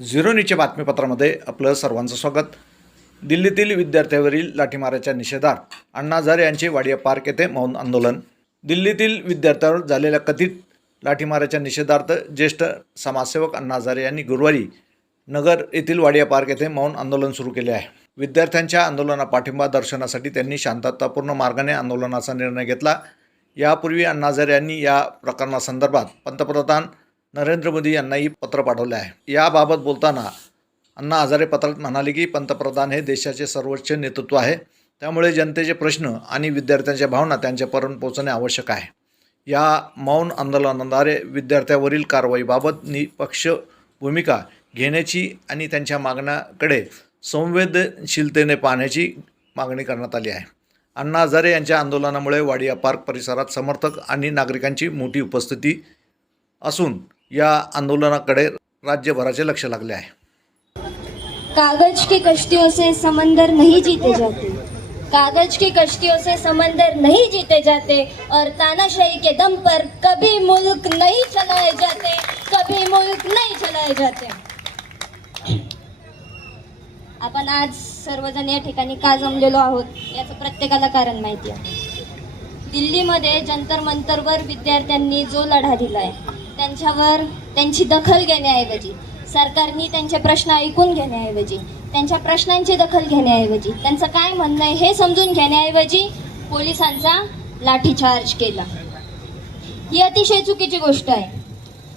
Zero न्यूजच्या बातमीपत्रामध्ये आपलं सर्वांचं स्वागत। दिल्लीतील विद्यार्थ्यांवरील लाठीमाराच्या निषेधार्थ अण्णा हजारे यांचे वाडिया पार्क येथे मौन आंदोलन। दिल्लीतील विद्यार्थ्यांवर झालेल्या कथित लाठीमाराच्या निषेधार्थ ज्येष्ठ समाजसेवक अण्णा हजारे यांनी गुरुवारी नगर येथील वाडिया पार्क येथे मौन आंदोलन सुरू केले आहे। विद्यार्थ्यांच्या आंदोलनाला पाठिंबा दर्शनासाठी त्यांनी शांततापूर्ण मार्गाने आंदोलनाचा निर्णय घेतला। यापूर्वी अण्णा हजारे यांनी या प्रकरणासंदर्भात पंतप्रधान नरेंद्र मोदी यांनाही पत्र पाठवले आहे। याबाबत बोलताना अण्णा हजारे पत्रात म्हणाले की पंतप्रधान हे देशाचे सर्वोच्च नेतृत्व आहे, त्यामुळे जनतेचे प्रश्न आणि विद्यार्थ्यांच्या भावना त्यांच्यापर्यंत पोहोचणे आवश्यक आहे। या मौन आंदोलनाद्वारे विद्यार्थ्यांवरील कारवाईबाबत निष्पक्ष भूमिका घेण्याची आणि त्यांच्या मागण्याकडे संवेदनशीलतेने पाहण्याची मागणी करण्यात आली आहे। अण्णा हजारे यांच्या आंदोलनामुळे वाडिया पार्क परिसरात समर्थक आणि नागरिकांची मोठी उपस्थिती असून या आंदोलनाकडे राज्यभराचे लक्ष लागले आहे। कागज की कश्तियों से समंदर नहीं जीते जाते, कागज की कश्तियों से समंदर नहीं जीते जाते और तानाशाही के दम पर कभी मुल्क नहीं चलाए जाते, कभी मुल्क नहीं चलाए जाते। आपण आज सर्वजण या ठिकाणी का जमलेलो आहोत याचं प्रत्येकाला कारण माहिती आहे। दिल्लीमध्ये जंतर मंतरवर विद्यार्थ्यांनी जो लढा दिलाय त्यांच्यावर त्यांची दखल घेण्याऐवजी, सरकारने त्यांचे प्रश्न ऐकून घेण्याऐवजी, त्यांच्या प्रश्नांची दखल घेण्याऐवजी, त्यांचं काय म्हणणं आहे हे समजून घेण्याऐवजी पोलिसांचा लाठीचार्ज केला। ही अतिशय चुकीची गोष्ट आहे।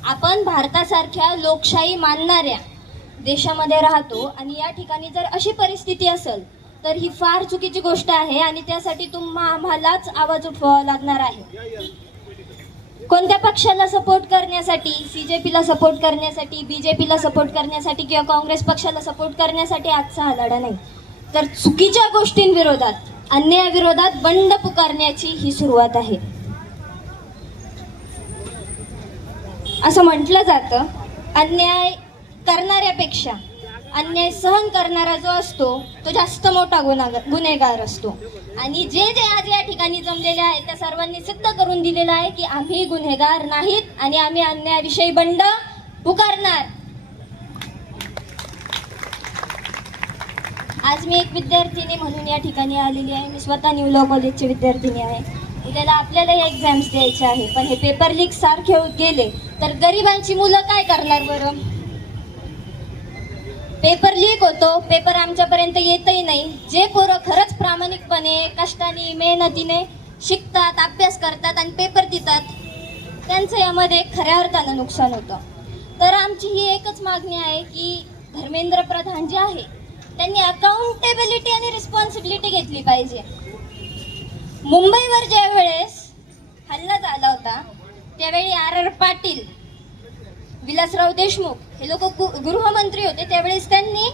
आपण भारतासारख्या लोकशाही मानणाऱ्या देशामध्ये राहतो आणि या ठिकाणी जर अशी परिस्थिती असेल तर ही फार चुकीची गोष्ट आहे आणि त्यासाठी आम्हालाच आवाज उठवावा लागणार आहे। कोणत्या पक्षाला सपोर्ट करण्यासाठी, CJPला सपोर्ट करण्यासाठी, BJPला सपोर्ट करण्यासाठी किंवा काँग्रेस पक्षाला सपोर्ट करण्यासाठी आजचा हा लढा नाही, तर चुकीच्या गोष्टींविरोधात, अन्यायाविरोधात बंड पुकारण्याची ही सुरुवात आहे। असं म्हटलं जातं, अन्याय करणाऱ्यापेक्षा अन्याय सहन करणारा जो असतो तो जास्त मोठा गुन्हेगार असतो। आणि जे आज या ठिकाणी जमलेले आहेत त्या सर्वांनी सिद्ध करून दिलेलं आहे की आम्ही गुन्हेगार नाहीत आणि आम्ही अन्यायाविषयी बंड पुकारणार। आज मी एक विद्यार्थिनी म्हणून या ठिकाणी आलेली आहे। मी स्वतः न्यू लॉ कॉलेजची विद्यार्थिनी आहे। उद्याला आपल्याला हे एक्झाम्स द्यायचे आहे, पण हे पेपर लीक सारखे होत गेले तर गरिबांची मुलं काय करणार बरं? पेपर लीक होतो, पेपर आमच्यापर्यंत येतही नाही। जे पोरं खरंच प्रामाणिकपणे, कष्टाने, मेहनतीने शिकतात, अभ्यास करतात आणि पेपर देतात त्यांचं यामध्ये खऱ्या अर्थानं नुकसान होतं। तर आमची ही एकच मागणी आहे की धर्मेंद्र प्रधान जे आहे त्यांनी अकाउंटेबिलिटी आणि रिस्पॉन्सिबिलिटी घेतली पाहिजे। मुंबईवर ज्या वेळेस हल्ला झाला होता त्यावेळी RR पाटील, विलासराव देशमुख हे लोक गृहमंत्री होते, त्यावेळेस त्यांनी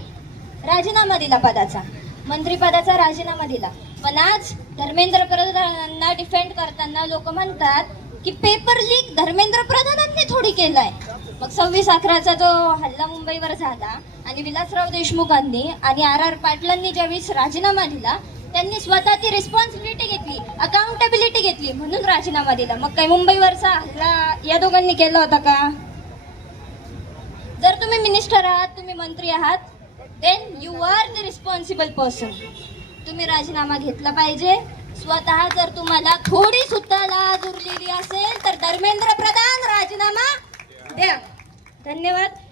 राजीनामा दिला, पदाचा, मंत्रिपदाचा राजीनामा दिला। पण आज धर्मेंद्र प्रधानांना डिफेंड करताना लोक म्हणतात की पेपर लीक धर्मेंद्र प्रधानांनी थोडी केलाय। मग 26/11चा जो हल्ला मुंबईवर झाला आणि विलासराव देशमुखांनी आणि RR पाटलांनी ज्यावेळेस राजीनामा दिला त्यांनी स्वतः ती रिस्पॉन्सिबिलिटी घेतली, अकाउंटेबिलिटी घेतली म्हणून राजीनामा दिला। मग काही मुंबईवरचा हल्ला या दोघांनी केला होता का? जर तुम्ही मिनिस्टर आहात, तुम्ही मंत्री आहात, then you are the responsible person. तुम्ही राजीनामा घेतला पाहिजे स्वतः। जर तुम्हाला थोडी सुद्धा लाज उरलेली असेल तर धर्मेंद्र प्रधान राजीनामा द्या। धन्यवाद।